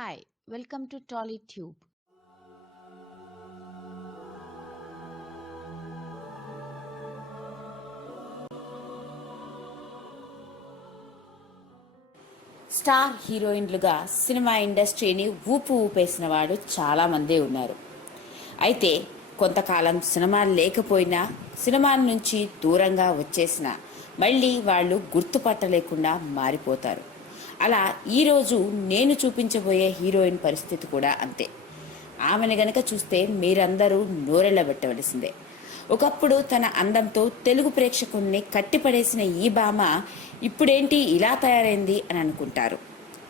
Hi, welcome to TollyTube. Star హీరోయిన్లుగా cinema ఇండస్ట్రీని ఊపు ఊపేసిన వాడు చాలామందే ఉన్నారు అయితే కొంతకాలం సినిమాలు లేకపోయినా సినిమాల నుంచి దూరంగా వచ్చేసిన మళ్ళీ వాళ్ళు గుర్తుపట్టలేకుండా మారిపోతారు అలా ఈరోజు నేను చూపించబోయే హీరోయిన్ పరిస్థితి కూడా అంతే. ఆమెను గనక చూస్తే మీరందరూ నోరెళ్ళబెట్టవలసిందే ఒకప్పుడు తన అందంతో తెలుగు ప్రేక్షకుల్ని కట్టిపడేసిన ఈ భామ ఇప్పుడేంటి ఇలా తయారైంది అని అనుకుంటారు.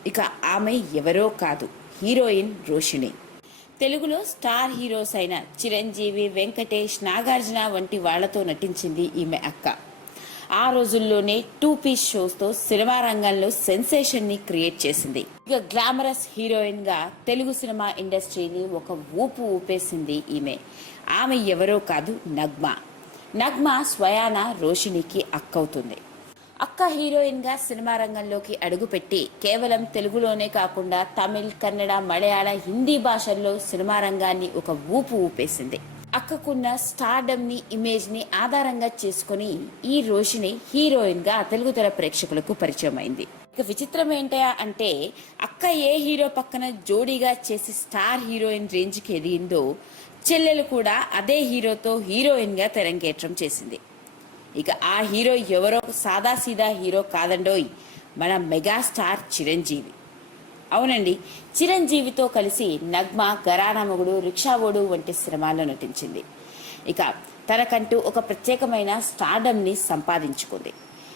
ఇక ఆమె ఎవరో కాదు హీరోయిన్ రోషిణి. తెలుగులో స్టార్ హీరోస్ అయిన చిరంజీవి వెంకటేష్ నాగార్జున వంటి వాళ్ళతో నటించింది ఈమె అక్క. ఆ రోజుల్లోనే టూ పీస్ షోస్తో సినిమా రంగంలో సెన్సేషన్ని క్రియేట్ చేసింది. ఇక గ్లామరస్ హీరోయిన్గా తెలుగు సినిమా ఇండస్ట్రీని ఒక ఊపు ఊపేసింది ఈమె. ఆమె ఎవరో కాదు నగ్మ. నగ్మ స్వయాన రోషిణికి అక్కవుతుంది. అక్క హీరోయిన్గా సినిమా రంగంలోకి అడుగుపెట్టి కేవలం తెలుగులోనే కాకుండా తమిళ్ కన్నడ మలయాళ హిందీ భాషల్లో సినిమా రంగాన్ని ఒక ఊపు ఊపేసింది. అక్కకున్న స్టార్డమ్ని ఇమేజ్ని ఆధారంగా చేసుకుని ఈ రోషిని హీరోయిన్గా తెలుగు తెర ప్రేక్షకులకు పరిచయం అయింది ఇక విచిత్రం ఏంటయా అంటే అక్క ఏ హీరో పక్కన జోడీగా చేసి స్టార్ హీరోయిన్ రేంజ్కి ఎదిగిందో చెల్లెలు కూడా అదే హీరోతో హీరోయిన్గా తెరంగేట్రం చేసింది. ఇక ఆ హీరో ఎవరో సాదాసీదా హీరో కాదండోయ్ మన మెగాస్టార్ చిరంజీవి. అవునండి. చిరంజీవితో కలిసి నగ్మ గరానామగుడు రిక్షావోడు వంటి సినిమాల్లో నటించింది. ఇక తనకంటూ ఒక ప్రత్యేకమైన స్టార్డమ్ని సంపాదించుకుంది.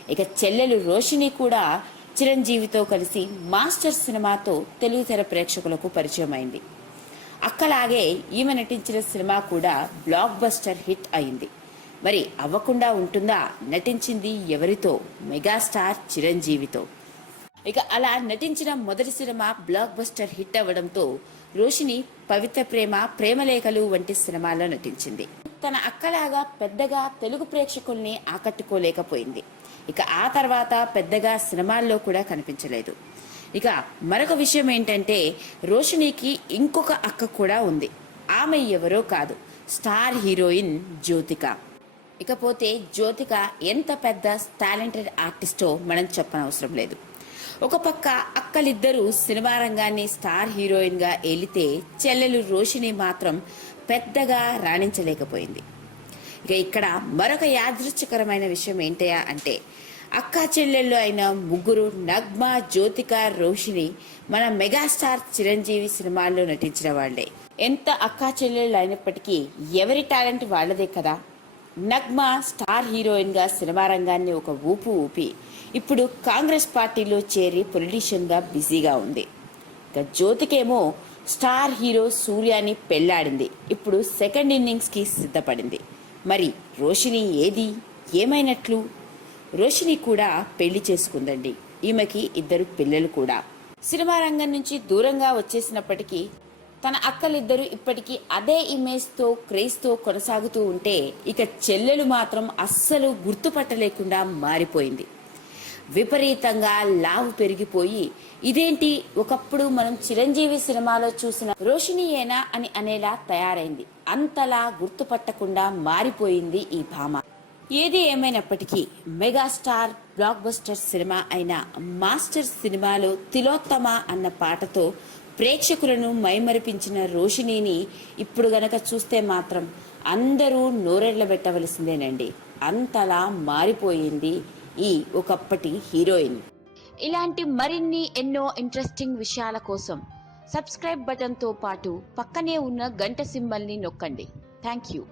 ఇక చెల్లెలు రోషిని కూడా చిరంజీవితో కలిసి మాస్టర్ సినిమాతో తెలుగుతెర ప్రేక్షకులకు పరిచయమైంది. అక్కలాగే ఈమె నటించిన సినిమా కూడా బ్లాక్ బస్టర్ హిట్ అయింది. మరి అవ్వకుండా ఉంటుందా నటించింది ఎవరితో? మెగాస్టార్ చిరంజీవితో. ఇక అలా నటించిన మొదటి సినిమా బ్లాక్ బస్టర్ హిట్ అవ్వడంతో రోషిని పవిత్ర ప్రేమ ప్రేమలేఖలు వంటి సినిమాల్లో నటించింది. తన అక్కలాగా పెద్దగా తెలుగు ప్రేక్షకుల్ని ఆకట్టుకోలేకపోయింది. ఇక ఆ తర్వాత పెద్దగా సినిమాల్లో కూడా కనిపించలేదు. ఇక మరొక విషయం ఏంటంటే రోషినికి ఇంకొక అక్క కూడా ఉంది. ఆమె ఎవరో కాదు స్టార్ హీరోయిన్ జ్యోతిక. ఇకపోతే జ్యోతిక ఎంత పెద్ద టాలెంటెడ్ ఆర్టిస్టో మనం చెప్పనవసరం లేదు. ఒక పక్క అక్కలిద్దరూ సినిమా రంగాన్ని స్టార్ హీరోయిన్గా ఏలితే చెల్లెలు రోషిని మాత్రం పెద్దగా రాణించలేకపోయింది. ఇక ఇక్కడ మరొక యాదృచ్ఛకరమైన విషయం ఏంటయా అంటే అక్క చెల్లెళ్ళు అయిన ముగ్గురు నగ్మ జ్యోతిక రోషిని మన మెగాస్టార్ చిరంజీవి సినిమాల్లో నటించిన వాళ్ళే ఎంత అక్కా చెల్లెళ్ళు అయినప్పటికీ ఎవరి టాలెంట్ వాళ్ళదే కదా? నగ్మ స్టార్ హీరోయిన్గా సినిమా రంగాన్ని ఒక ఊపు ఊపి ఇప్పుడు కాంగ్రెస్ పార్టీలో చేరి పొలిటీషియన్గా బిజీగా ఉంది. ఇక జ్యోతికేమో స్టార్ హీరో సూర్యాని పెళ్ళాడింది. ఇప్పుడు సెకండ్ ఇన్నింగ్స్కి సిద్ధపడింది. మరి రోషిని ఏది? ఏమైనట్లు? రోషిని కూడా పెళ్ళి చేసుకుందండి. ఈమెకి ఇద్దరు పిల్లలు కూడా. సినిమా రంగం నుంచి దూరంగా వచ్చేసినప్పటికీ తన అక్కలిద్దరూ ఇప్పటికీ అదే ఇమేజ్తో క్రేజ్తో కొనసాగుతూ ఉంటే ఇక చెల్లెలు మాత్రం అస్సలు గుర్తుపట్టలేకుండా మారిపోయింది. విపరీతంగా లావు పెరిగిపోయి ఇదేంటి? ఒకప్పుడు మనం చిరంజీవి సినిమాలో చూసిన రోషినియేనా అని అనేలా తయారైంది. అంతలా గుర్తుపట్టకుండా మారిపోయింది ఈ భామ. ఏది ఏమైనప్పటికీ మెగాస్టార్ బ్లాక్ బస్టర్ సినిమా అయిన మాస్టర్ సినిమాలో తిలోత్తమ అన్న పాటతో ప్రేక్షకులను మైమరిపించిన రోషిణిని ఇప్పుడు గనక చూస్తే మాత్రం అందరూ నోరెళ్ళబెట్టవలసిందేనండి అంతలా మారిపోయింది ఈ ఒకప్పటి హీరోయిన్. ఇలాంటి మరిన్ని ఎన్నో ఇంట్రెస్టింగ్ విషయాల కోసం సబ్స్క్రైబ్ బటన్తో పాటు పక్కనే ఉన్న గంట సింబల్ని నొక్కండి. Thank you.